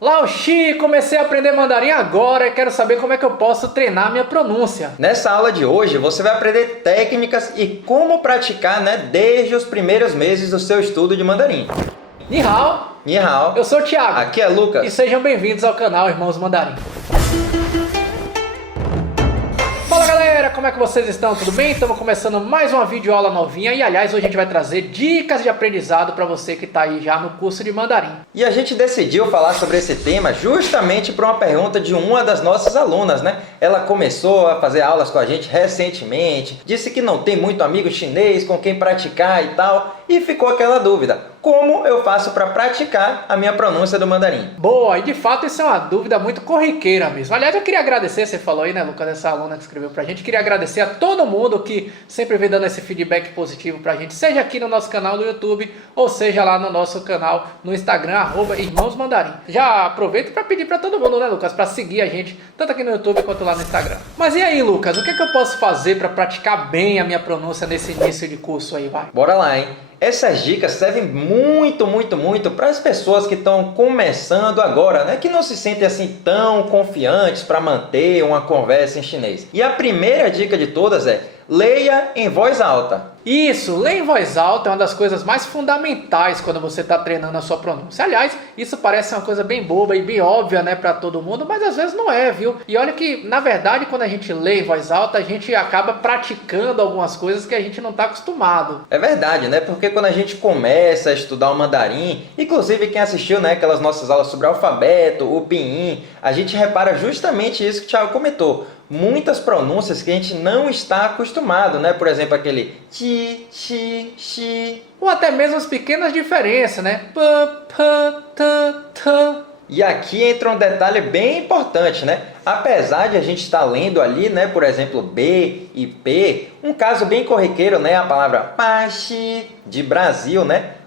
Lao Shi, comecei a aprender mandarim agora e quero saber como é que eu posso treinar minha pronúncia. Nessa aula de hoje você vai aprender técnicas e como praticar, desde os primeiros meses do seu estudo de mandarim. Ni hao. Ni hao. Eu sou o Thiago. Aqui é Lucas. E sejam bem-vindos ao canal Irmãos Mandarim. Fala galera, como é que vocês estão? Tudo bem? Estamos começando mais uma videoaula novinha e aliás hoje a gente vai trazer dicas de aprendizado para você que está aí já no curso de mandarim. E a gente decidiu falar sobre esse tema justamente por uma pergunta de uma das nossas alunas, Ela começou a fazer aulas com a gente recentemente, disse que não tem muito amigo chinês com quem praticar e tal, e ficou aquela dúvida: como eu faço para praticar a minha pronúncia do mandarim? Boa, e de fato isso é uma dúvida muito corriqueira mesmo. Aliás, eu queria agradecer, você falou aí, Lucas, essa aluna que escreveu pra gente. Queria agradecer a todo mundo que sempre vem dando esse feedback positivo pra gente, seja aqui no nosso canal no YouTube, ou seja lá no nosso canal no Instagram, @Irmãos Mandarim. Já aproveito para pedir pra todo mundo, Lucas, pra seguir a gente, tanto aqui no YouTube quanto lá no Instagram. Mas e aí, Lucas, o que eu posso fazer pra praticar bem a minha pronúncia nesse início de curso aí, vai? Bora lá, hein? Essas dicas servem muito para as pessoas que estão começando agora, que não se sentem assim tão confiantes para manter uma conversa em chinês. E a primeira dica de todas é: leia em voz alta. Isso, ler em voz alta é uma das coisas mais fundamentais quando você está treinando a sua pronúncia. Aliás, isso parece uma coisa bem boba e bem óbvia, para todo mundo, mas às vezes não é, viu? E olha que, na verdade, quando a gente lê em voz alta, a gente acaba praticando algumas coisas que a gente não está acostumado. É verdade, Porque quando a gente começa a estudar o mandarim, inclusive quem assistiu, aquelas nossas aulas sobre alfabeto, o pinyin, a gente repara justamente isso que o Thiago comentou. Muitas pronúncias que a gente não está acostumado, Por exemplo, aquele ti, chi, chi. Ou até mesmo as pequenas diferenças, p, p, t, t. E aqui entra um detalhe bem importante, Apesar de a gente estar lendo ali, por exemplo, B e P, um caso bem corriqueiro, a palavra pachi, de Brasil,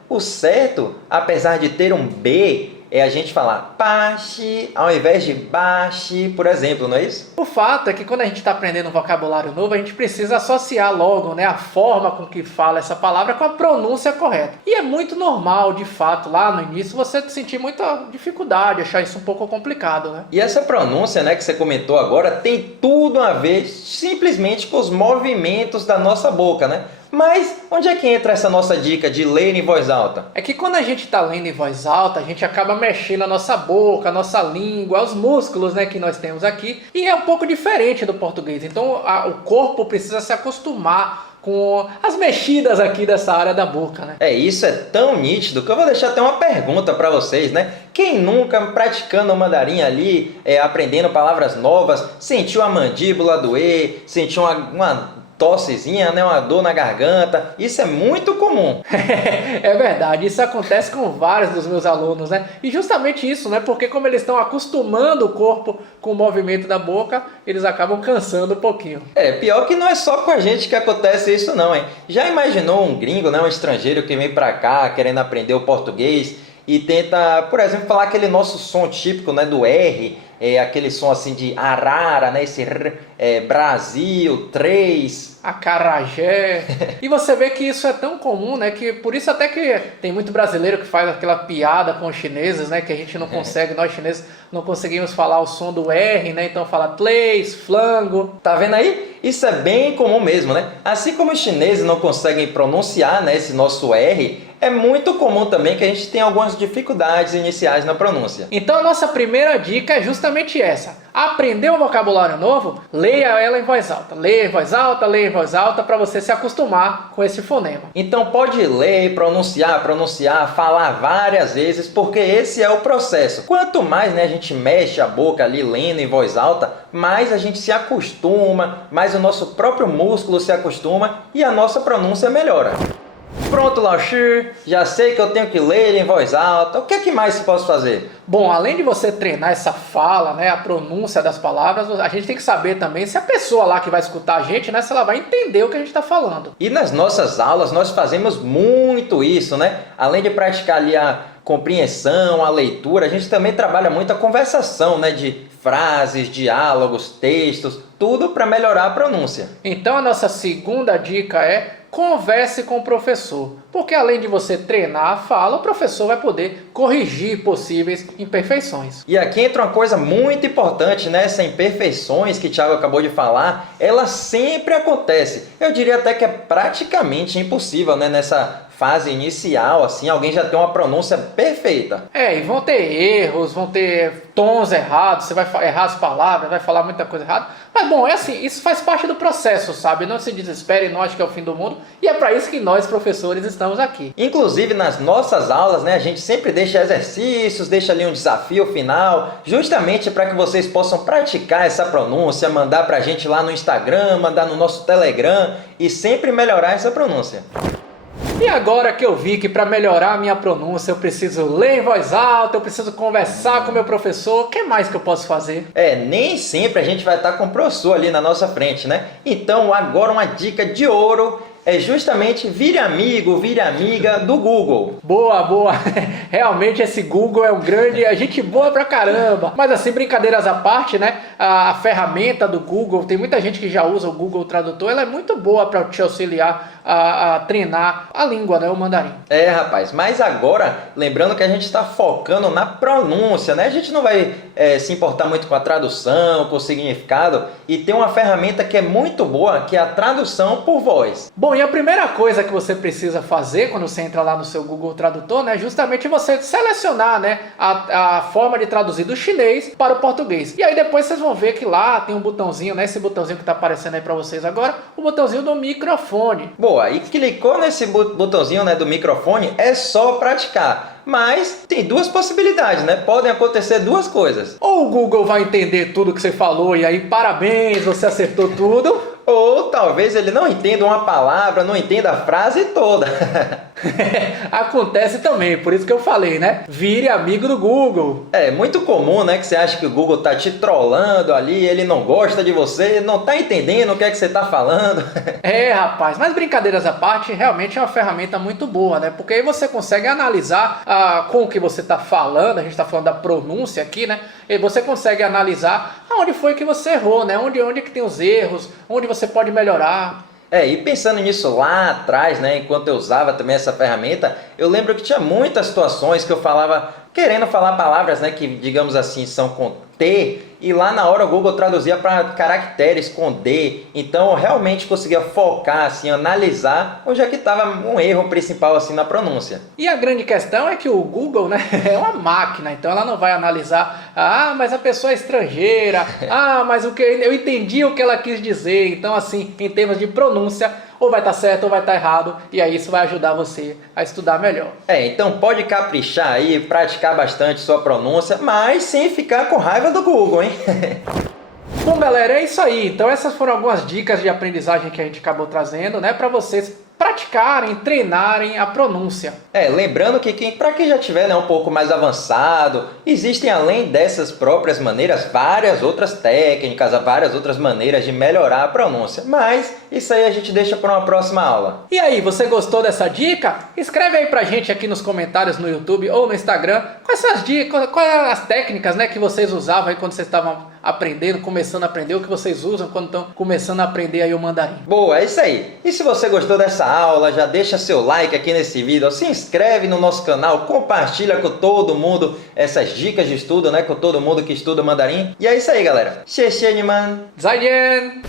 O certo, apesar de ter um B, é a gente falar pachi ao invés de baixi, por exemplo, não é isso? O fato é que quando a gente está aprendendo um vocabulário novo, a gente precisa associar logo, a forma com que fala essa palavra com a pronúncia correta. E é muito normal, de fato, lá no início, você sentir muita dificuldade, achar isso um pouco complicado, E essa pronúncia, que você comentou agora, tem tudo a ver simplesmente com os movimentos da nossa boca, Mas onde é que entra essa nossa dica de ler em voz alta? É que quando a gente está lendo em voz alta, a gente acaba mexendo a nossa boca, a nossa língua, os músculos, que nós temos aqui. E é um pouco diferente do português. Então o corpo precisa se acostumar com as mexidas aqui dessa área da boca, Isso é tão nítido que eu vou deixar até uma pergunta para vocês, Quem nunca praticando o mandarim ali, aprendendo palavras novas, sentiu a mandíbula doer, sentiu uma tossezinha, uma dor na garganta? Isso é muito comum. É verdade, isso acontece com vários dos meus alunos, E justamente isso, porque como eles estão acostumando o corpo com o movimento da boca, eles acabam cansando um pouquinho. Pior que não é só com a gente que acontece isso não, hein? Já imaginou um gringo, um estrangeiro que vem pra cá querendo aprender o português e tenta, por exemplo, falar aquele nosso som típico, do R, aquele som assim de arara, esse R, Brasil, 3... acarajé. E você vê que isso é tão comum, que por isso até que tem muito brasileiro que faz aquela piada com os chineses, que a gente não consegue, nós chineses não conseguimos falar o som do R, então fala três, flango. Tá vendo aí? Isso é bem comum mesmo, Assim como os chineses não conseguem pronunciar, esse nosso R, é muito comum também que a gente tenha algumas dificuldades iniciais na pronúncia. Então a nossa primeira dica é justamente essa: aprender um vocabulário novo, leia ela em voz alta. Leia em voz alta, leia em voz alta, para você se acostumar com esse fonema. Então pode ler, pronunciar, falar várias vezes, porque esse é o processo. Quanto mais a gente mexe a boca ali lendo em voz alta, mais a gente se acostuma, mais o nosso próprio músculo se acostuma e a nossa pronúncia melhora. Pronto, Lao Shi, já sei que eu tenho que ler em voz alta. O que é que mais posso fazer? Bom, além de você treinar essa fala, a pronúncia das palavras, a gente tem que saber também se a pessoa lá que vai escutar a gente, se ela vai entender o que a gente está falando. E nas nossas aulas nós fazemos muito isso, Além de praticar ali a compreensão, a leitura, a gente também trabalha muito a conversação, de frases, diálogos, textos, tudo para melhorar a pronúncia. Então a nossa segunda dica é: converse com o professor, porque além de você treinar a fala, o professor vai poder corrigir possíveis imperfeições. E aqui entra uma coisa muito importante, né? Essas imperfeições que o Thiago acabou de falar, ela sempre acontece. Eu diria até que é praticamente impossível, né? Nessa fase inicial, assim, alguém já tem uma pronúncia perfeita. E vão ter erros, vão ter tons errados, você vai errar as palavras, vai falar muita coisa errada. Mas bom, é assim, isso faz parte do processo, sabe? Não se desespere, não ache que é o fim do mundo. E é para isso que nós, professores, estamos aqui. Inclusive, nas nossas aulas, né, a gente sempre deixa exercícios, deixa ali um desafio final, justamente para que vocês possam praticar essa pronúncia, mandar para a gente lá no Instagram, mandar no nosso Telegram e sempre melhorar essa pronúncia. E agora que eu vi que para melhorar a minha pronúncia eu preciso ler em voz alta, eu preciso conversar com o meu professor, o que mais que eu posso fazer? Nem sempre a gente vai estar com o professor ali na nossa frente, né? Então agora uma dica de ouro é justamente vire amigo, vire amiga do Google. Boa, boa. Realmente esse Google é um grande, é gente boa pra caramba. Mas assim, brincadeiras à parte, né? A ferramenta do Google, tem muita gente que já usa o Google Tradutor, ela é muito boa para te auxiliar a treinar a língua, né? O mandarim. Rapaz, mas agora, lembrando que a gente está focando na pronúncia, né? A gente não vai se importar muito com a tradução, com o significado, e tem uma ferramenta que é muito boa, que é a tradução por voz. Bom, e a primeira coisa que você precisa fazer quando você entra lá no seu Google Tradutor, né, justamente você selecionar, né, a forma de traduzir do chinês para o português. E aí depois vocês vão ver que lá tem um botãozinho, né, esse botãozinho que está aparecendo aí para vocês agora, o botãozinho do microfone. Boa, e clicou nesse botãozinho, né, do microfone, é só praticar. Mas tem duas possibilidades, né? Podem acontecer duas coisas. Ou o Google vai entender tudo que você falou e aí parabéns, você acertou tudo. Ou talvez ele não entenda uma palavra, não entenda a frase toda. Acontece também, por isso que eu falei, né? Vire amigo do Google. É muito comum, né? Que você acha que o Google tá te trollando ali, ele não gosta de você, não tá entendendo o que é que você tá falando. Rapaz, mas brincadeiras à parte, realmente é uma ferramenta muito boa, né? Porque aí você consegue analisar com o que você tá falando, a gente tá falando da pronúncia aqui, né? E você consegue analisar aonde foi que você errou, né? Onde que tem os erros, onde você pode melhorar. E pensando nisso lá atrás, né, enquanto eu usava também essa ferramenta, eu lembro que tinha muitas situações que eu falava, querendo falar palavras, né, que digamos assim são com T, e lá na hora o Google traduzia para caracteres com D, então eu realmente conseguia focar, assim, analisar onde é que estava um erro principal assim na pronúncia. E a grande questão é que o Google, né, é uma máquina, então ela não vai analisar, mas a pessoa é estrangeira, mas eu entendi o que ela quis dizer, então assim, em termos de pronúncia, ou vai estar certo ou vai estar errado, e aí isso vai ajudar você a estudar melhor. Então pode caprichar aí, praticar bastante sua pronúncia, mas sem ficar com raiva do Google, hein? Bom, galera, é isso aí. Então essas foram algumas dicas de aprendizagem que a gente acabou trazendo, né, para vocês praticarem, treinarem a pronúncia. Lembrando que para quem já tiver, né, um pouco mais avançado, existem além dessas próprias maneiras, várias outras técnicas, várias outras maneiras de melhorar a pronúncia. Mas isso aí a gente deixa para uma próxima aula. E aí, você gostou dessa dica? Escreve aí pra gente aqui nos comentários no YouTube ou no Instagram quais são as dicas, quais são as técnicas, né, que vocês usavam aí quando vocês estavam aprendendo, começando a aprender, o que vocês usam quando estão começando a aprender aí o mandarim. Boa, é isso aí. E se você gostou dessa aula, já deixa seu like aqui nesse vídeo, se inscreve no nosso canal, compartilha com todo mundo essas dicas de estudo, né, com todo mundo que estuda mandarim. E é isso aí, galera. Xie xie ni man. Zaijian!